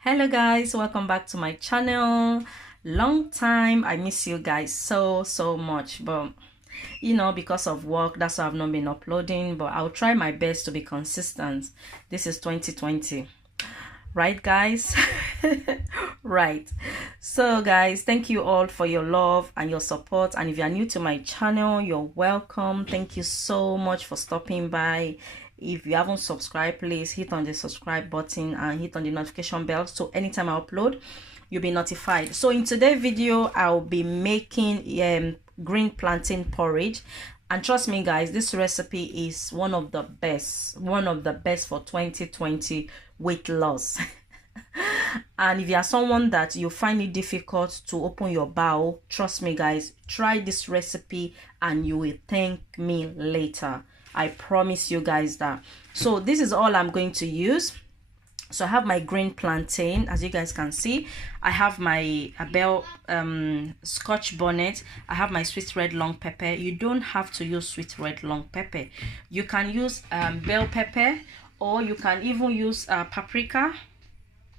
Hello guys, welcome back to my channel. Long time, I miss you guys so much, but because of work, that's why I've not been uploading, but I'll try my best to be consistent. This is 2020, right guys? Right. So guys, thank you all for your love and your support, and if you are new to my channel, you're welcome. Thank you so much for stopping by. If you haven't subscribed, please hit on the subscribe button and hit on the notification bell so anytime I upload, you'll be notified. So in today's video, I'll be making green plantain porridge, and trust me guys, this recipe is one of the best for 2020 weight loss. And if you are someone that you find it difficult to open your bowel, trust me guys, try this recipe and you will thank me later. I promise you guys that. So this is all I'm going to use. So I have my green plantain, as you guys can see. I have my Bowel scotch bonnet. I have my sweet red long pepper. You don't have to use sweet red long pepper. You can use bell pepper, or you can even use paprika.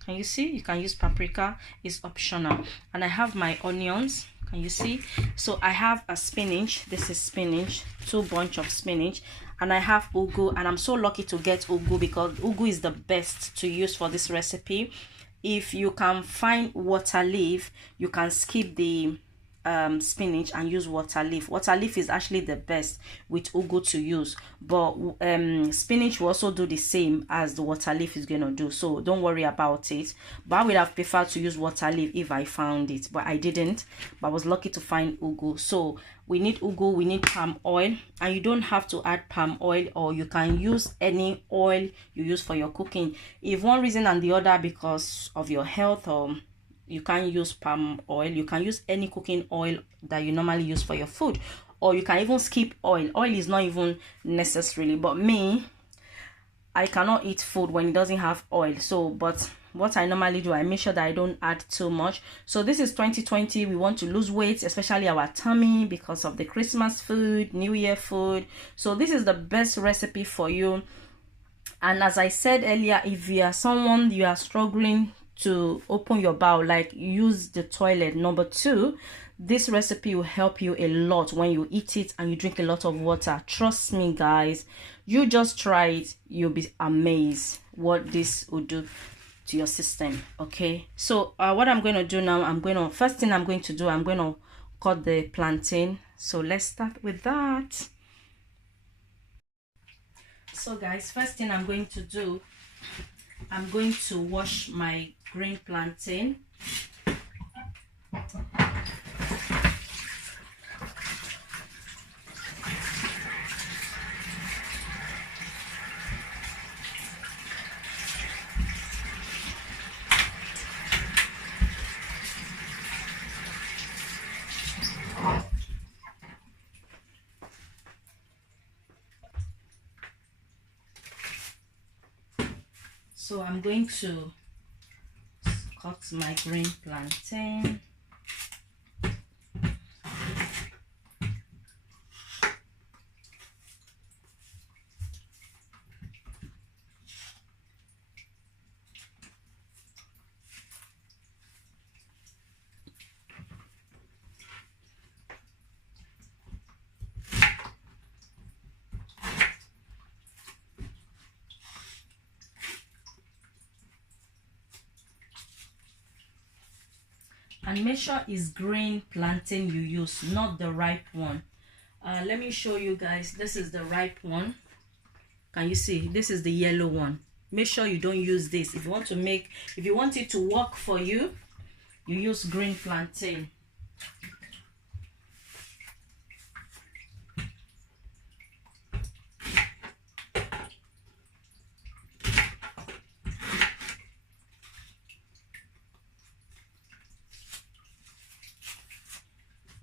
Can you see? You can use paprika. It's optional. And I have my onions. Can you see? So I have a spinach. This is spinach, 2 bunch of spinach, and I have ugu, and I'm so lucky to get ugu because ugu is the best to use for this recipe. If you can find water leaf, you can skip the spinach and use water leaf. Water leaf is actually the best with ugu to use, but spinach will also do the same as the water leaf is gonna do, so don't worry about it. But I would have preferred to use water leaf if I found it, but I didn't. But I was lucky to find ugu. So we need ugu, we need palm oil, and you don't have to add palm oil, or you can use any oil you use for your cooking. If one reason and the other, because of your health, or you can't use palm oil, you can use any cooking oil that you normally use for your food, or you can even skip oil. Oil is not even necessarily, but me, I cannot eat food when it doesn't have oil. So but what I normally do, I make sure that I don't add too much. So this is 2020, we want to lose weight, especially our tummy, because of the Christmas food, New Year food. So this is the best recipe for you. And as I said earlier, if you are someone, you are struggling to open your bowel, like use the toilet, number 2, this recipe will help you a lot when you eat it and you drink a lot of water. Trust me guys, you just try it, you'll be amazed what this will do to your system. Okay, so what I'm going to do now, first thing I'm going to do, I'm going to cut the plantain. So let's start with that. So guys, first thing I'm going to do, I'm going to wash my green plantain. So I'm going to cut my green plantain. And make sure it's green plantain you use, not the ripe one. Let me show you guys. This is the ripe one. Can you see? This is the yellow one. Make sure you don't use this. If you want it to work for you, you use green plantain.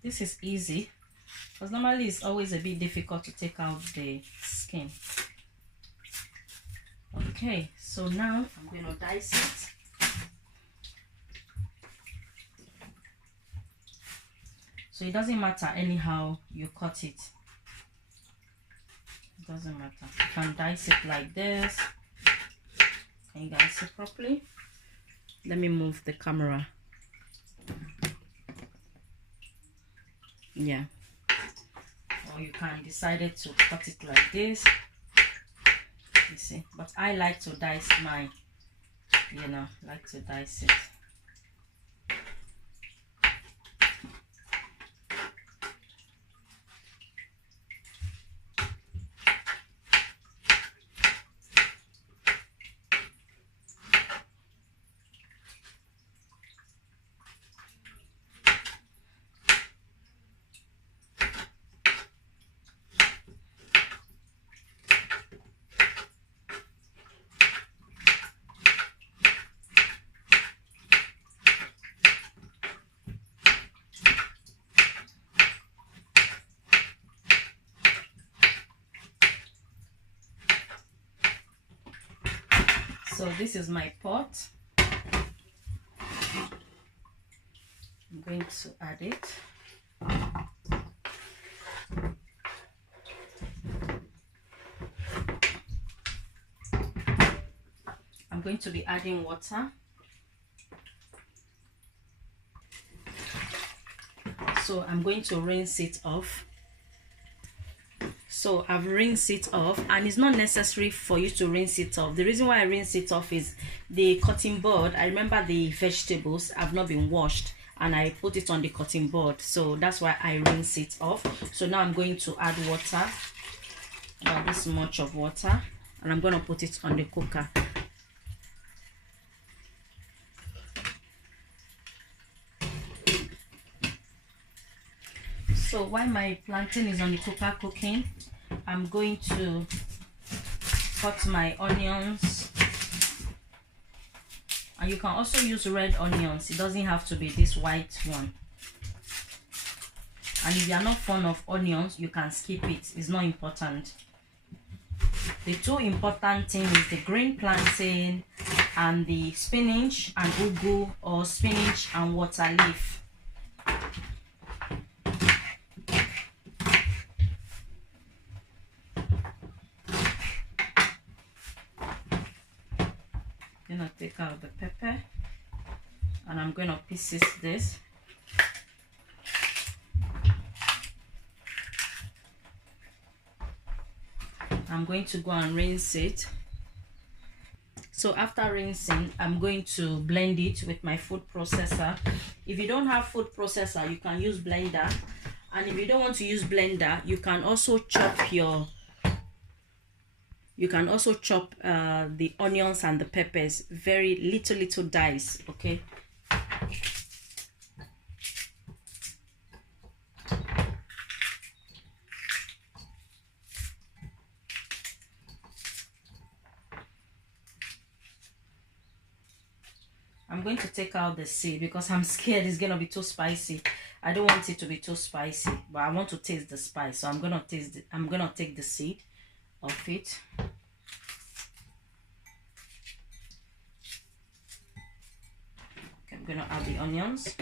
This is easy, because normally it's always a bit difficult to take out the skin. Okay, so now I'm going to dice it. So it doesn't matter anyhow you cut it. It doesn't matter. You can dice it like this. Can you guys see properly? Let me move the camera. Yeah, or you can decide to cut it like this, you see, but I like to dice mine, you know, like to dice it. So this is my pot. I'm going to add it. I'm going to be adding water. So I'm going to rinse it off. So I've rinsed it off, and it's not necessary for you to rinse it off. The reason why I rinse it off is the cutting board. I remember the vegetables have not been washed and I put it on the cutting board, so that's why I rinse it off. So now I'm going to add water, about this much of water, and I'm going to put it on the cooker. So while my plantain is on the cooker cooking, I'm going to cut my onions, and you can also use red onions. It doesn't have to be this white one. And if you are not fond of onions, you can skip it. It's not important. The two important things is the green plantain and the spinach and ugu, or spinach and water leaf. Gonna take out the pepper, and I'm going to pieces this. I'm going to go and rinse it. So after rinsing, I'm going to blend it with my food processor. If you don't have food processor, you can use blender, and if you don't want to use blender, you can also chop the onions and the peppers, very little dice, okay? I'm going to take out the seed because I'm scared it's gonna be too spicy. I don't want it to be too spicy, but I want to taste the spice, so I'm gonna take the seed of it. Okay, I'm gonna add the onions.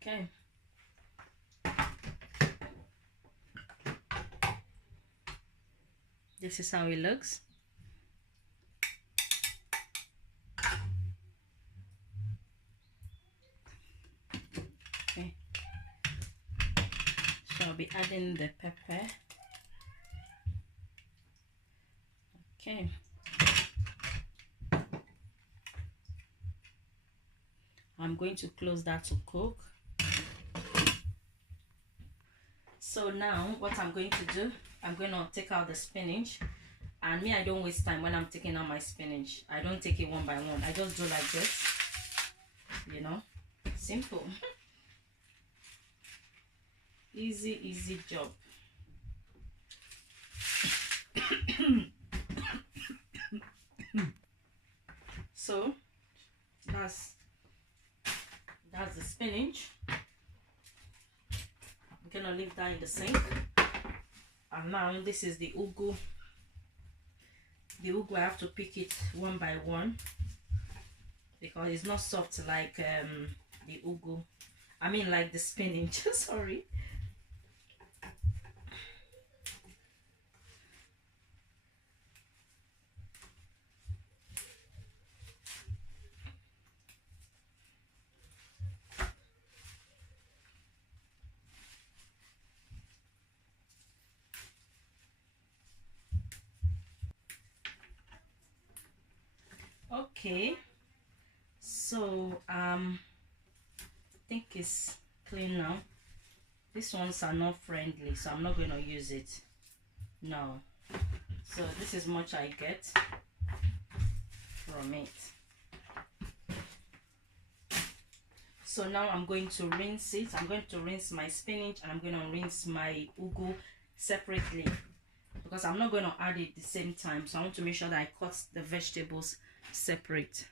Okay. This is how it looks. Okay. So I'll be adding the pepper. Okay. I'm going to close that to cook. So now what I'm going to do, I'm going to take out the spinach. And me, I don't waste time when I'm taking out my spinach. I don't take it one by one. I just do like this, you know, simple. Easy job. So that's the spinach. I'm gonna leave that in the sink. And now this is the ugu. The ugu, I have to pick it one by one because it's not soft like the ugu. I mean like the spinach. Sorry. Okay, so I think it's clean now. These ones are not friendly, so I'm not going to use it. No. So this is much I get from it. So now I'm going to rinse it. I'm going to rinse my spinach and I'm going to rinse my ugu separately because I'm not going to add it at the same time. So I want to make sure that I cut the vegetables separate.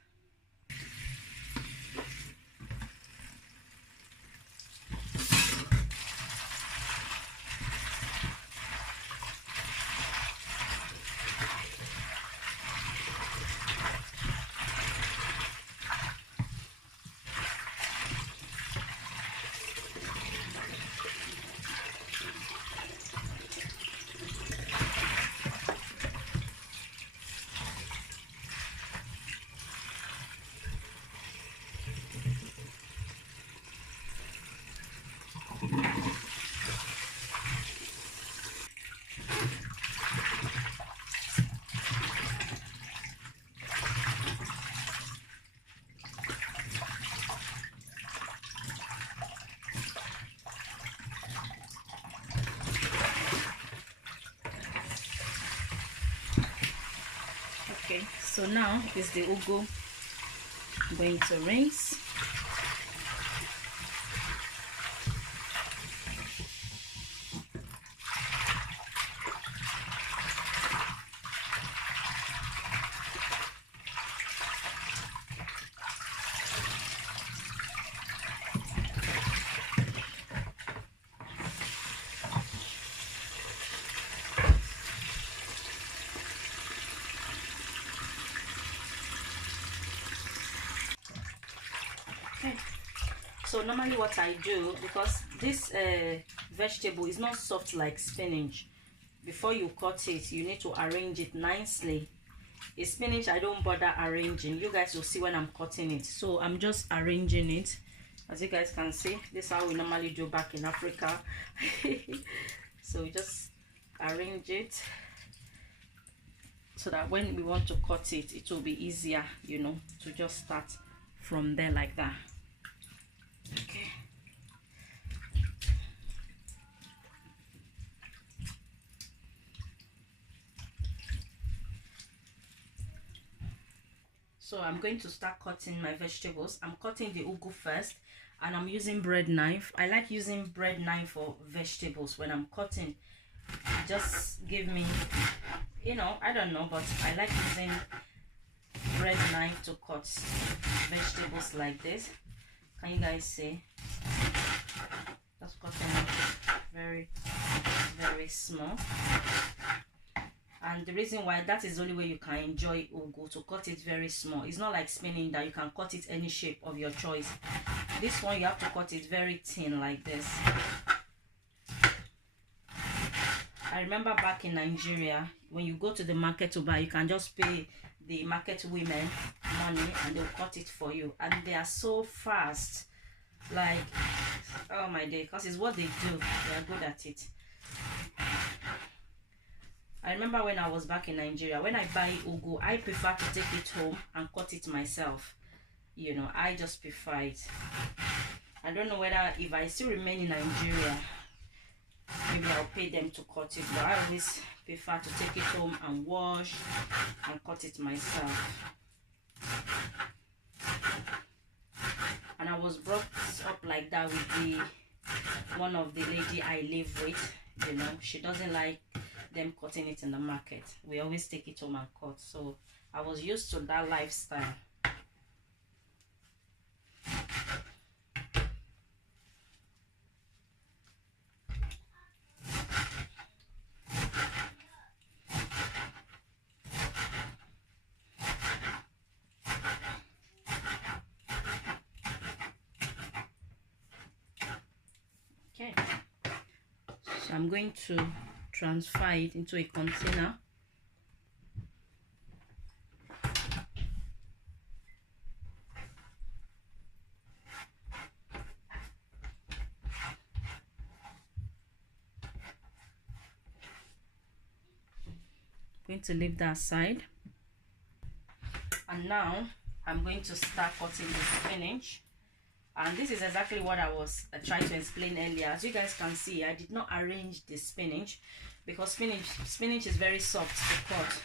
Okay, so now is the ugu. I'm going to rinse. So normally what I do, because this vegetable is not soft like spinach, before you cut it you need to arrange it nicely. A spinach I don't bother arranging. You guys will see when I'm cutting it. So I'm just arranging it. As you guys can see, this is how we normally do back in Africa. So we just arrange it so that when we want to cut it, it will be easier, you know, to just start from there like that. Okay. So I'm going to start cutting my vegetables. I'm cutting the ugu first and I'm using bread knife. I like using bread knife for vegetables when I'm cutting. Just give me, you know, I don't know, but I like using bread knife to cut vegetables like this. Can you guys see? Just cutting it very, very small. And the reason why that is the only way you can enjoy ugu, to cut it very small. It's not like spinach that you can cut it any shape of your choice. This one you have to cut it very thin like this. I remember back in Nigeria, when you go to the market to buy, you can just pay the market women money and they'll cut it for you, and they are so fast, like, oh my day, because it's what they do. They are good at it. I remember when I was back in Nigeria, when I buy ugu, I prefer to take it home and cut it myself. You know, I just prefer it. I don't know whether if I still remain in Nigeria, maybe I'll pay them to cut it, but I always prefer to take it home and wash and cut it myself. And I was brought up like that with the one of the lady I live with. You know, she doesn't like them cutting it in the market. We always take it home and cut. So I was used to that lifestyle. So I'm going to transfer it into a container. Going to leave that aside, and now I'm going to start cutting the spinach. And this is exactly what I was trying to explain earlier. As you guys can see, I did not arrange the spinach because spinach is very soft to cut.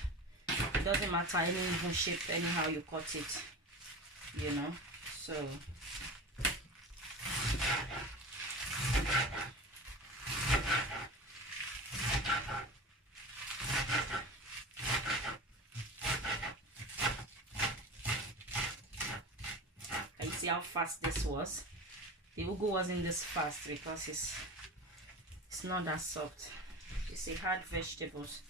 It doesn't matter any even shape, anyhow you cut it, you know. So see how fast this was. The ugu wasn't this fast because it's not that soft. It's a hard vegetables.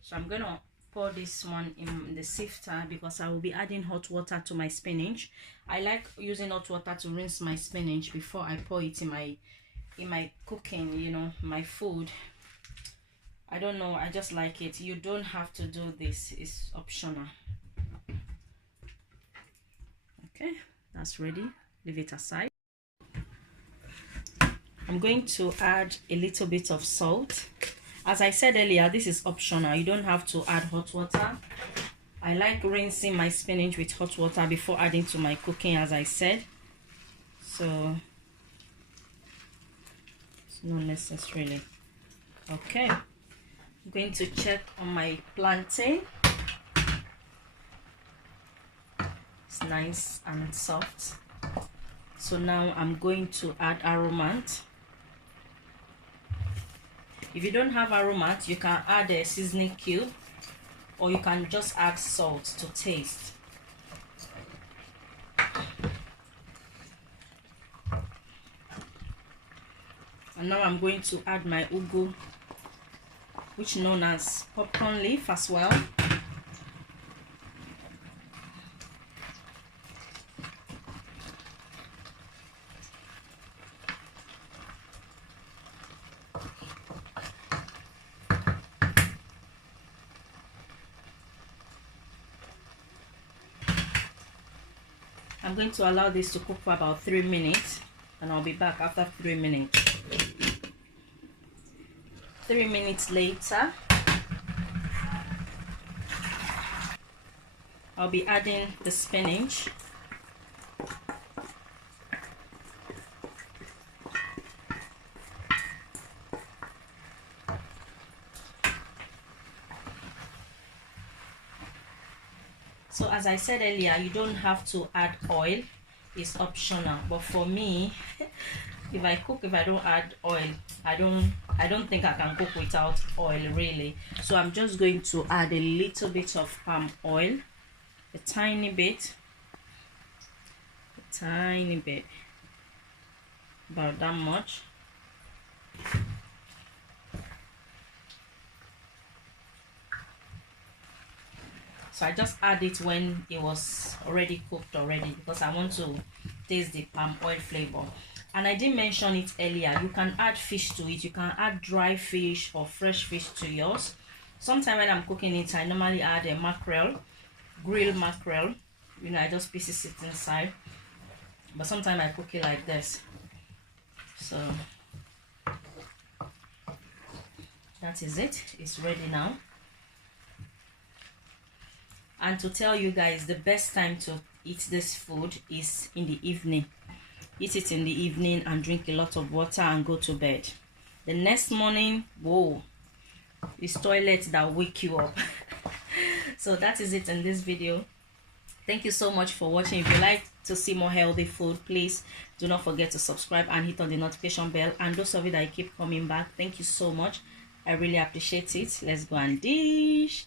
So I'm gonna pour this one in the sifter because I will be adding hot water to my spinach. I like using hot water to rinse my spinach before I pour it in my cooking, you know, my food. I don't know, I just like it. You don't have to do this, it's optional. Okay, that's ready. Leave it aside. I'm going to add a little bit of salt. As I said earlier, this is optional. You don't have to add hot water. I like rinsing my spinach with hot water before adding to my cooking, as I said. So it's not necessarily. Okay. I'm going to check on my plantain. It's nice and soft. So now I'm going to add aromat. If you don't have aromat, you can add a seasoning cube, or you can just add salt to taste. And now I'm going to add my ugu, which is known as popcorn leaf as well. I'm going to allow this to cook for about 3 minutes, and I'll be back after 3 minutes. 3 minutes later, I'll be adding the spinach. So as I said earlier, you don't have to add oil, it's optional. But for me, if I cook, if I don't add oil, I don't think I can cook without oil really. So I'm just going to add a little bit of palm oil, a tiny bit, about that much. So I just add it when it was already cooked already, because I want to taste the palm oil flavor. And I did mention it earlier, you can add fish to it. You can add dry fish or fresh fish to yours. Sometimes when I'm cooking it, I normally add a mackerel, grilled mackerel. You know, I just pieces it inside. But sometimes I cook it like this. So that is it. It's ready now. And to tell you guys, the best time to eat this food is in the evening. Eat it in the evening and drink a lot of water and go to bed. The next morning, whoa, it's toilet that wake you up. So that is it in this video. Thank you so much for watching. If you like to see more healthy food, please do not forget to subscribe and hit on the notification bell. And those of you that keep coming back, thank you so much. I really appreciate it. Let's go and dish.